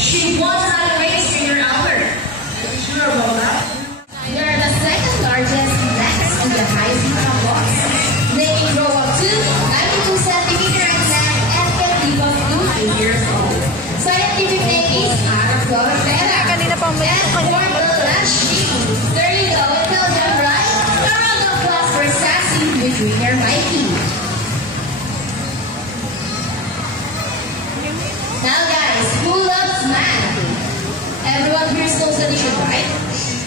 She won another race in your hour. Are you sure about that? They are the second largest next to the highest box. They can grow up to 92 centimeter in length and can live up to 8 years old. Scientific name is Arabella. And for the last sheep, there you go. Tell them right. A round of applause for Sassy with winner Mikey. Now guys, who loves math? Everyone here knows the addition, right?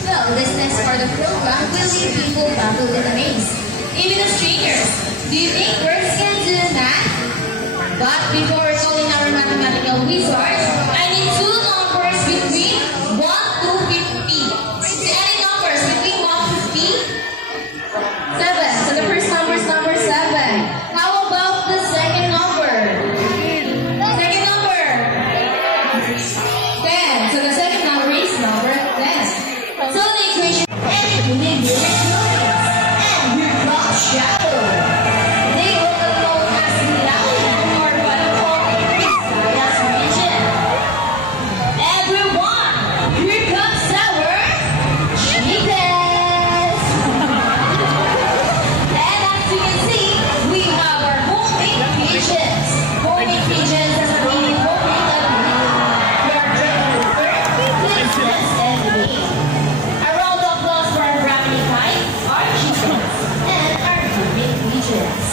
Well, this next part of the program will leave people baffled and amazed. Even the strangers. Do you think birds can do math? But before calling our mathematical wizards, I need two numbers between 1 to 50. Any numbers between 1 to 50? 7. So the first number is number 7. How about the second number? Second number? 10. So the second number is number 10. So the equation everything is and your clock shadow. They also known as Laoyan or what I call Visayas region. Everyone, here comes our chickens. And as you can see, we have our homemade pigeons. Homemade pigeons as a really homemade we are drinking the third business and wait. A round of applause for our brownie pie, our chickens, and our homemade pigeons.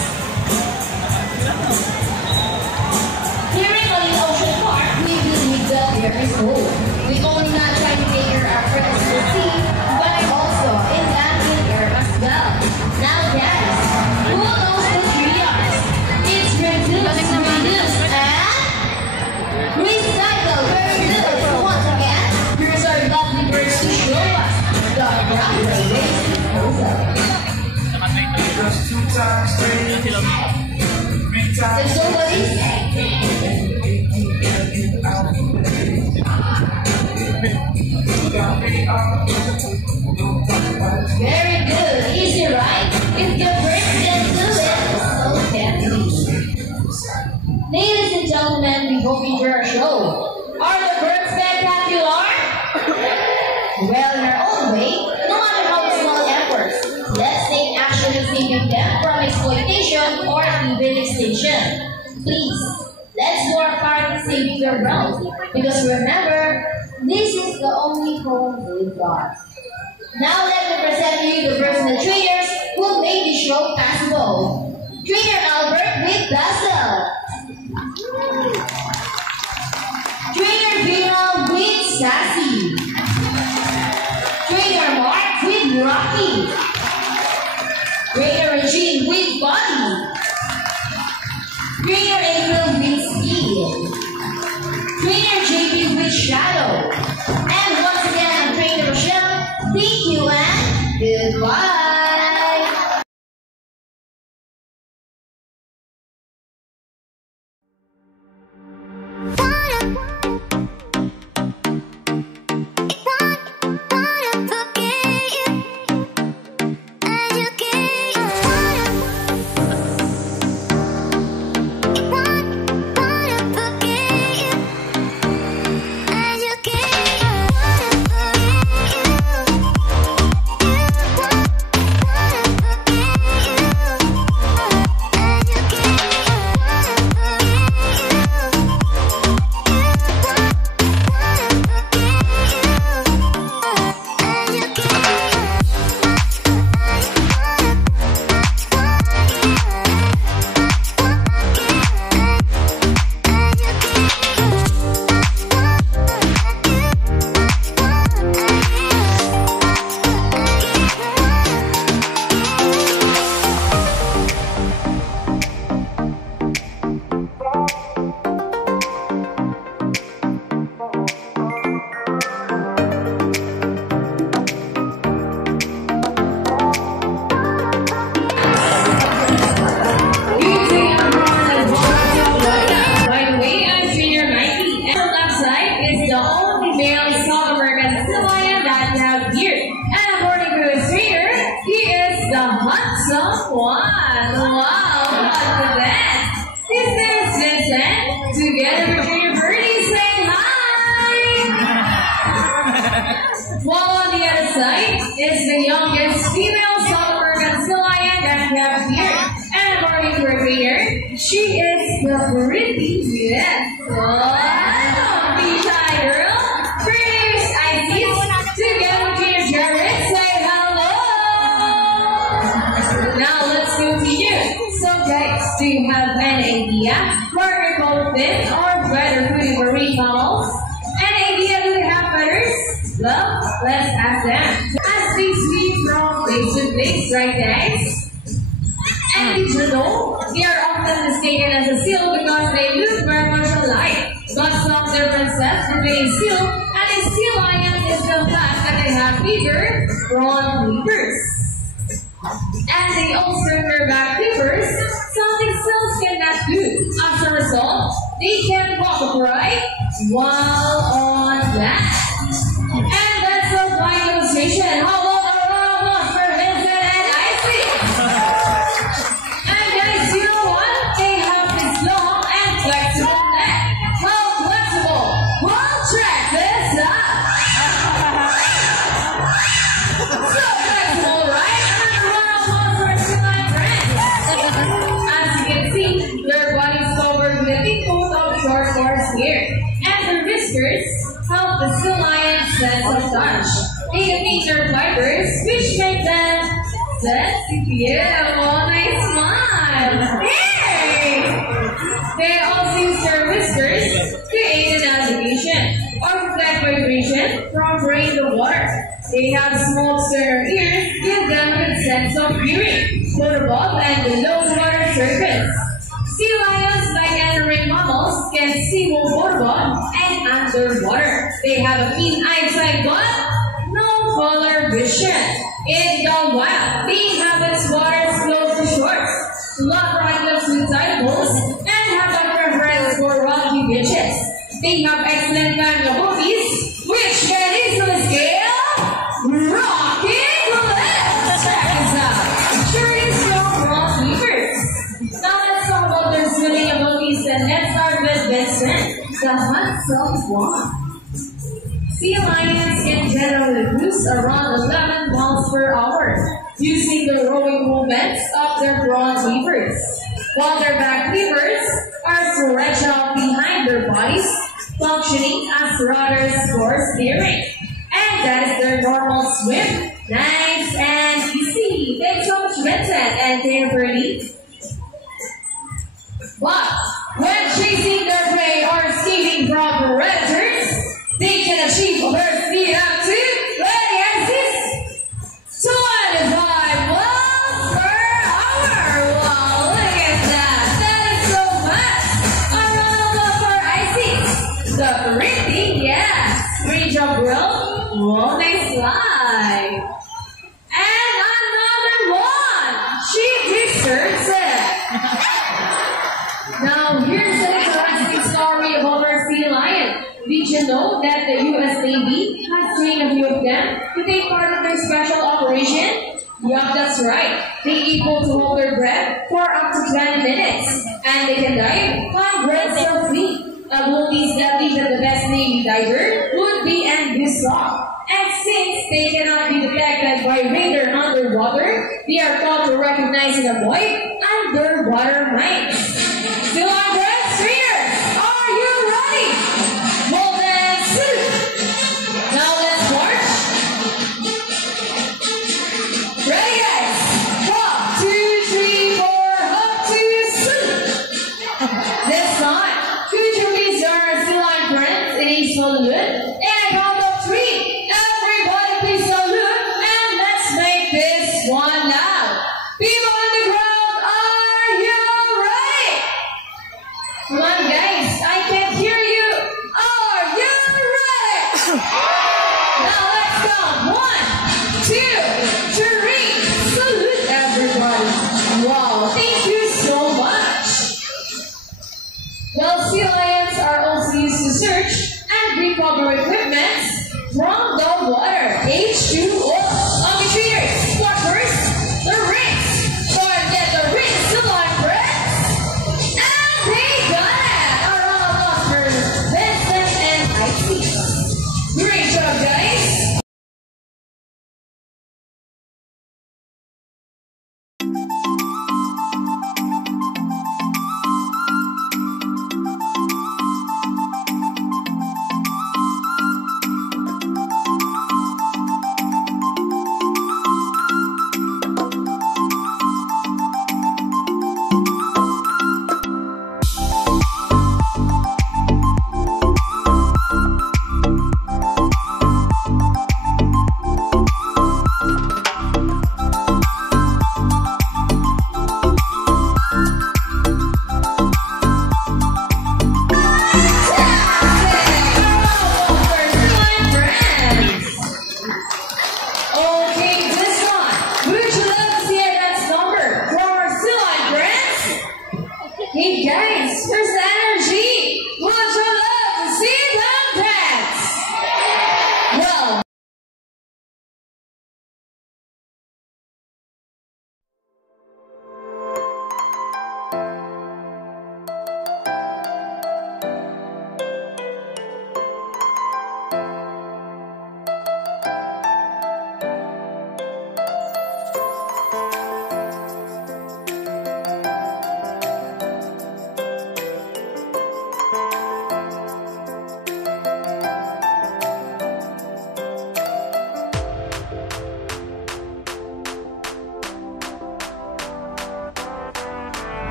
Here in Olin Ocean Park, we believe that there is hope. We only not try to take care of our friends to the sea, but also in land and air as well. Now guys, who knows the 3 R's? It's reduce, and recycle. Very good. Once again, here's our lovely birds to show us the proper ways to disposal. Just 2 times 3. 3 times. So what is very good. Easy, right? If the birds can do it, so can we. Ladies and gentlemen, we hope you enjoy our show. Are the birds spectacular? Well, in our own way, no matter how small efforts, let's take action in saving them from exploitation or even extinction. Please, let's do our part in saving their realm, because remember, this is the only home we've got. Now let me present to you the birds and the trainers who made the show possible. Trainer Albert with Dazzle. Trainer Vina with Sassy. Trainer Mark with Rocky. Trainer Regine with Buddy. Trainer April with Steve. Trainer JP with Shadow. And once again, I'm Trainer Rochelle. Thank you and goodbye. Together with your birdies, say hi! on the other side is the youngest female South American sea lion that we have here. And according to her trainer, she is the pretty yes. Wow, be shy girl. First, I see together with Trainer Jared. Say hello. Now let's continue. So guys, do you have an idea where we both fit or better pretty marine mammals? An idea do they have feathers? Well, let's ask them. As they swim from place to place, right guys? And did you know, they are often mistaken as a seal because they look very much alike. But some differences between a seal and a sea lion is the fact that they have bigger front flippers. And they also rear back flippers, something seals cannot do. As a result, they can walk upright while on land. And that's a fine demonstration. How about a round of applause for Vincent and Icy? And guys, you know what? They have this long and flexible neck. How flexible? Well, check this out. So flexible, right? And a round of applause for Sea-Lion friends. As you can see, their bodies covered with a thick coat of short horsehair. And their whiskers help the sea lion sense of touch. They emit their fibers, which make them sensitive. Oh, nice smile! Yay! They also use their whiskers to aid in navigation or reflect vibration from rain to water. They have smokes in their ears, give them a sense of hearing, both above and below the water surface. Sea lions, like any marine mammals, can see both above and underwater. They have a keen eyesight but no color vision. In the wild, they inhabit waters close to shores, love islands with tide pools, and have a preference for rocky beaches. They have excellent manual bodies, which can easily scale rocky cliffs. Check this out. Sure is strong rock leapers. Now let's talk about their swimming abilities, and let's start with Vincent, the handsome one. Sea lions in general cruise around 11 miles per hour, using the rowing movements of their front levers, while their back levers are stretched out behind their bodies, functioning as rudders for steering. And that is their normal swim. Nice and easy. Thanks so much, Vincent and Taylor Birdie. But when chasing their prey or escaping from predators, they can achieve her speed up to, ready as this, 25 miles per hour. Wow, look at that. That is so fast. A round of applause for Icy. The pretty, yes. Great job, girl. Whoa, nice slide. And another one. She deserves it. Now, here's an interesting story about our sea lion. Did you know that the U.S. Navy has trained a few of them to take part in their special operation? Yup, that's right. They're able to hold their breath for up to 20 minutes. And they can dive hundreds of feet. Abilities that lead the best Navy diver would be and this long. And since they cannot be detected by radar underwater, they are taught to recognize and avoid underwater mines. Still on breath, trainers, are you ready? Well then, sit. Now let's march. Ready guys? 1, 2, 3, 4, up to sit. This time, could you please join our sea lion friends in a salute? And a count of 3. Everybody please salute and let's make this one loud. People in the crowd, are you ready?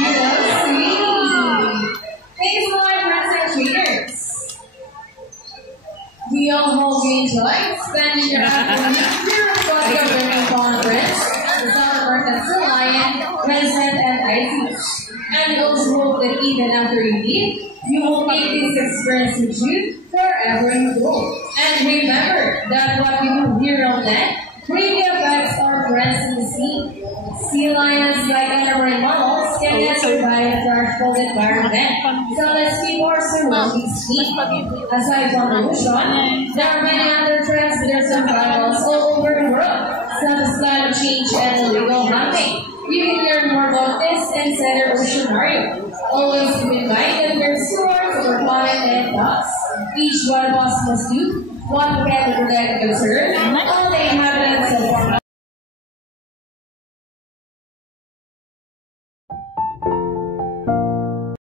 Thank you so much, friends and trainers. We all hope you enjoyed spending your afternoon here at the Learning Conference, the South American Sea Lion, Present, and ITH. And we also hope that even after you leave, you will take this experience with you forever in the world. And remember that what we do here on land really affects our friends in the sea. Sea lions, like other marine mammals, can get survive in our cold environment. So let's keep our surroundings clean. Aside from pollution, there are many other threats to their survivals all over the world, such as climate change and illegal hunting. You can learn more about this inside our oceanario. Always keep in mind that we're stewards of our planet and thus, each one of us must do what we can to protect and conserve all the inhabitants of our